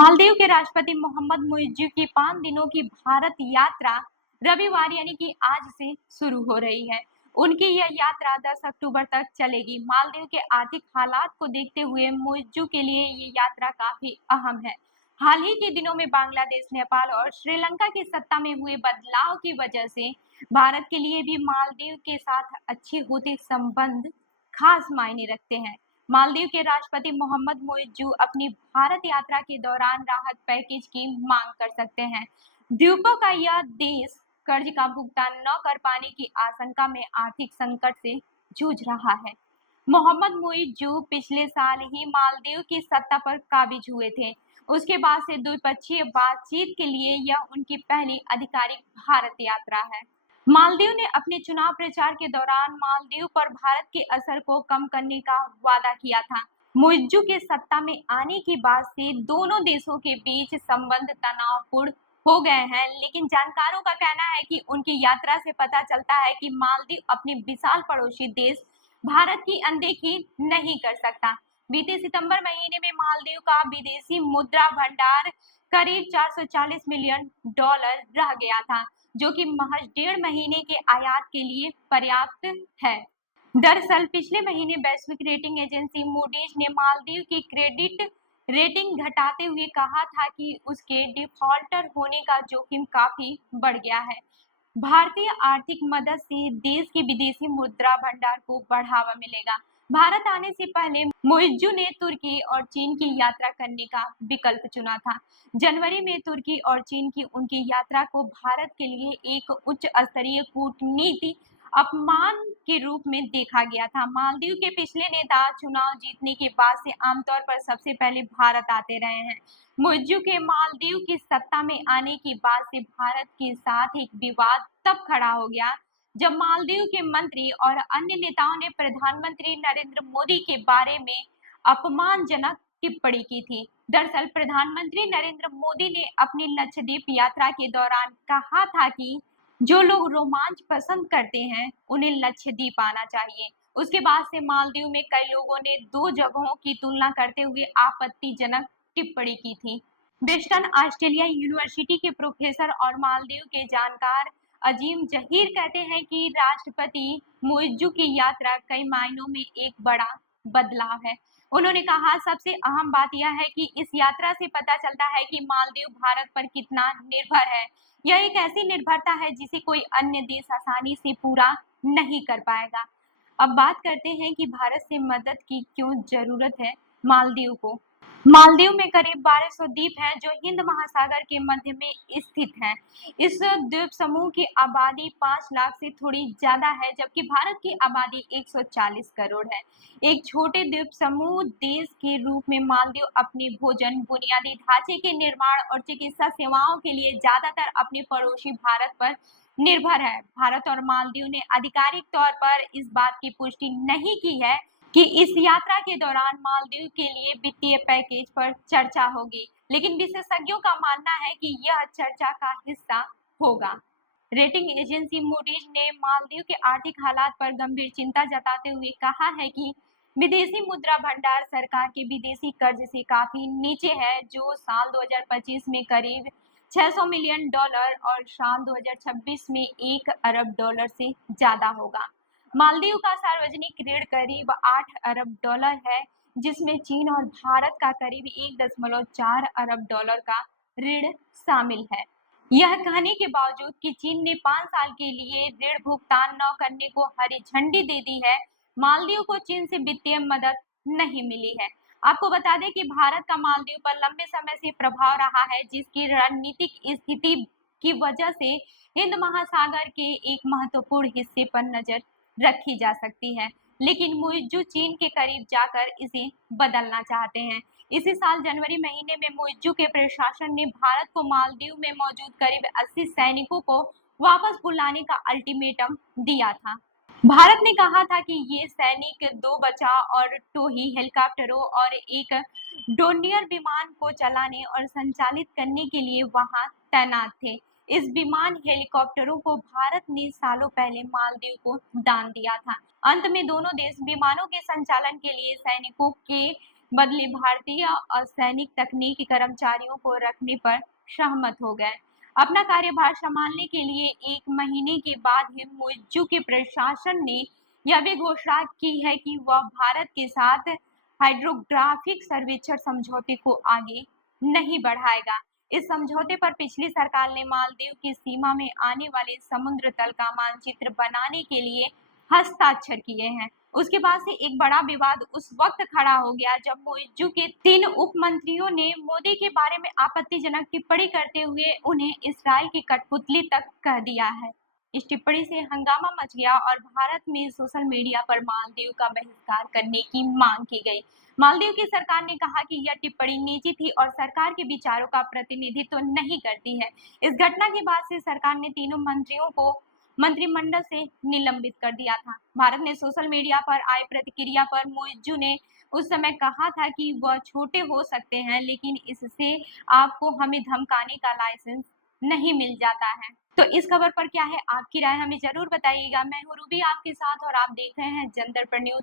मालदीव के राष्ट्रपति मोहम्मद मुइज्जू की 5 दिनों की भारत यात्रा रविवार यानी कि आज से शुरू हो रही है। उनकी यह यात्रा 10 अक्टूबर तक चलेगी। मालदीव के आर्थिक हालात को देखते हुए मुइज्जू के लिए ये यात्रा काफी अहम है। हाल ही के दिनों में बांग्लादेश, नेपाल और श्रीलंका की सत्ता में हुए बदलाव की वजह से भारत के लिए भी मालदीव के साथ अच्छे होते संबंध खास मायने रखते हैं। मालदीव के राष्ट्रपति मोहम्मद मुइज्जू अपनी भारत यात्रा के दौरान राहत पैकेज की मांग कर सकते हैं। द्वीपों का यह देश कर्ज का भुगतान न कर पाने की आशंका में आर्थिक संकट से जूझ रहा है। मोहम्मद मुइज्जू पिछले साल ही मालदीव की सत्ता पर काबिज हुए थे। उसके बाद से द्विपक्षीय बातचीत के लिए यह उनकी पहली आधिकारिक भारत यात्रा है। मालदीव ने अपने चुनाव प्रचार के दौरान मालदीव पर भारत के असर को कम करने का वादा किया था। मुइज्जू के सत्ता में आने के बाद से दोनों देशों के बीच संबंध तनावपूर्ण हो गए हैं, लेकिन जानकारों का कहना है कि उनकी यात्रा से पता चलता है कि मालदीव अपने विशाल पड़ोसी देश भारत की अनदेखी नहीं कर सकता। बीते सितंबर महीने में मालदीव का विदेशी मुद्रा भंडार करीब $440 मिलियन रह गया था, जो कि महज 1.5 महीने के आयात के लिए पर्याप्त है। दरअसल पिछले महीने वैश्विक रेटिंग एजेंसी मूडीज ने मालदीव की क्रेडिट रेटिंग घटाते हुए कहा था कि उसके डिफॉल्टर होने का जोखिम काफी बढ़ गया है। भारतीय आर्थिक मदद से देश के विदेशी मुद्रा भंडार को बढ़ावा मिलेगा। भारत आने से पहले मुइज्जू ने तुर्की और चीन की यात्रा करने का विकल्प चुना था। जनवरी में तुर्की और चीन की उनकी यात्रा को भारत के लिए एक उच्च स्तरीय कूटनीति अपमान के रूप में देखा गया था। मालदीव के पिछले नेता चुनाव जीतने के बाद से आमतौर पर सबसे पहले भारत आते रहे हैं। मुइज्जू के मालदीव की सत्ता में आने के बाद से भारत के साथ एक विवाद तब खड़ा हो गया जब मालदीव के मंत्री और अन्य नेताओं ने प्रधानमंत्री नरेंद्र मोदी के बारे में अपमानजनक टिप्पणी की थी। दरअसल प्रधानमंत्री नरेंद्र मोदी ने अपनी लक्षद्वीप यात्रा के दौरान कहा था कि जो लोग रोमांच पसंद करते हैं उन्हें लक्षद्वीप आना चाहिए। उसके बाद से मालदीव में कई लोगों ने दो जगहों की तुलना करते हुए आपत्तिजनक टिप्पणी की थी। वेस्टर्न ऑस्ट्रेलिया यूनिवर्सिटी के प्रोफेसर और मालदीव के जानकार अजीम जहीर कहते हैं कि राष्ट्रपति मुइज्जू की यात्रा कई मायनों में एक बड़ा बदलाव है। उन्होंने कहा, सबसे अहम बात यह है कि इस यात्रा से पता चलता है कि मालदीव भारत पर कितना निर्भर है। यह एक ऐसी निर्भरता है जिसे कोई अन्य देश आसानी से पूरा नहीं कर पाएगा। अब बात करते हैं कि भारत से मदद की क्यों जरूरत है मालदीव को। मालदीव में करीब 1200 द्वीप हैं जो हिंद महासागर के मध्य में स्थित हैं। इस द्वीप समूह की आबादी 5 लाख से थोड़ी ज्यादा है, जबकि भारत की आबादी 140 करोड़ है। एक छोटे द्वीप समूह देश के रूप में मालदीव अपने भोजन, बुनियादी ढांचे के निर्माण और चिकित्सा सेवाओं के लिए ज्यादातर अपने पड़ोसी भारत पर निर्भर है। भारत और मालदीव ने आधिकारिक तौर पर इस बात की पुष्टि नहीं की है कि इस यात्रा के दौरान मालदीव के लिए वित्तीय पैकेज पर चर्चा होगी, लेकिन विशेषज्ञों का मानना है कि यह चर्चा का हिस्सा होगा। रेटिंग एजेंसी मूडीज ने मालदीव के आर्थिक हालात पर गंभीर चिंता जताते हुए कहा है कि विदेशी मुद्रा भंडार सरकार के विदेशी कर्ज से काफी नीचे है, जो साल 2025 में करीब $600 मिलियन और साल 2026 में $1 अरब से ज्यादा होगा। मालदीव का सार्वजनिक ऋण करीब $8 अरब है, जिसमें चीन और भारत का करीब $1.4 अरब का ऋण शामिल है। यह कहने के बावजूद कि चीन ने 5 साल के लिए ऋण भुगतान न करने को हरी झंडी दे दी है, मालदीव को चीन से वित्तीय मदद नहीं मिली है। आपको बता दें कि भारत का मालदीव पर लंबे समय से प्रभाव रहा है, जिसकी रणनीतिक स्थिति की वजह से हिंद महासागर के एक महत्वपूर्ण हिस्से पर नजर रखी जा सकती है, लेकिन मुइज्जू चीन के करीब जाकर इसे बदलना चाहते हैं। इसी साल जनवरी महीने में मुइज्जू के प्रशासन ने भारत को मालदीव में मौजूद करीब 80 सैनिकों को वापस बुलाने का अल्टीमेटम दिया था। भारत ने कहा था कि ये सैनिक 2 बचाव और टोही हेलीकॉप्टरों और एक डोर्नियर विमान को चलाने और संचालित करने के लिए वहां तैनात थे। इस विमान हेलीकॉप्टरों को भारत ने सालों पहले मालदीव को दान दिया था। अंत में दोनों देश विमानों के संचालन के लिए सैनिकों के बदले भारतीय असैनिक तकनीकी कर्मचारियों को रखने पर सहमत हो गए। अपना कार्यभार संभालने के लिए 1 महीने के बाद ही मुइज्जू के प्रशासन ने यह भी घोषणा की है कि वह भारत के साथ हाइड्रोग्राफिक सर्वेक्षण समझौते को आगे नहीं बढ़ाएगा। इस समझौते पर पिछली सरकार ने मालदीव की सीमा में आने वाले समुद्र तल का मानचित्र बनाने के लिए हस्ताक्षर किए हैं। उसके बाद से एक बड़ा विवाद उस वक्त खड़ा हो गया जब मुइज्जू के 3 उप मंत्रियों ने मोदी के बारे में आपत्तिजनक टिप्पणी करते हुए उन्हें इसराइल की कठपुतली तक कह दिया है। इस टिप्पणी से हंगामा मच गया और भारत में सोशल मीडिया पर मालदीव का बहिष्कार करने की मांग की गई। मालदीव की सरकार ने कहा कि यह टिप्पणी निजी थी और सरकार के विचारों का प्रतिनिधित्व नहीं करती है। इस घटना के बाद से सरकार ने तीनों मंत्रियों को मंत्रिमंडल से निलंबित कर दिया था। भारत ने सोशल मीडिया पर आई प्रतिक्रिया पर मुइज्जू ने उस समय कहा था कि वह छोटे हो सकते हैं, लेकिन इससे आपको हमें धमकाने का लाइसेंस नहीं मिल जाता है। तो इस खबर पर क्या है आपकी राय, हमें जरूर बताइएगा। मैं हूँ रूबी आपके साथ और आप देख रहे हैं जन दर्पण न्यूज।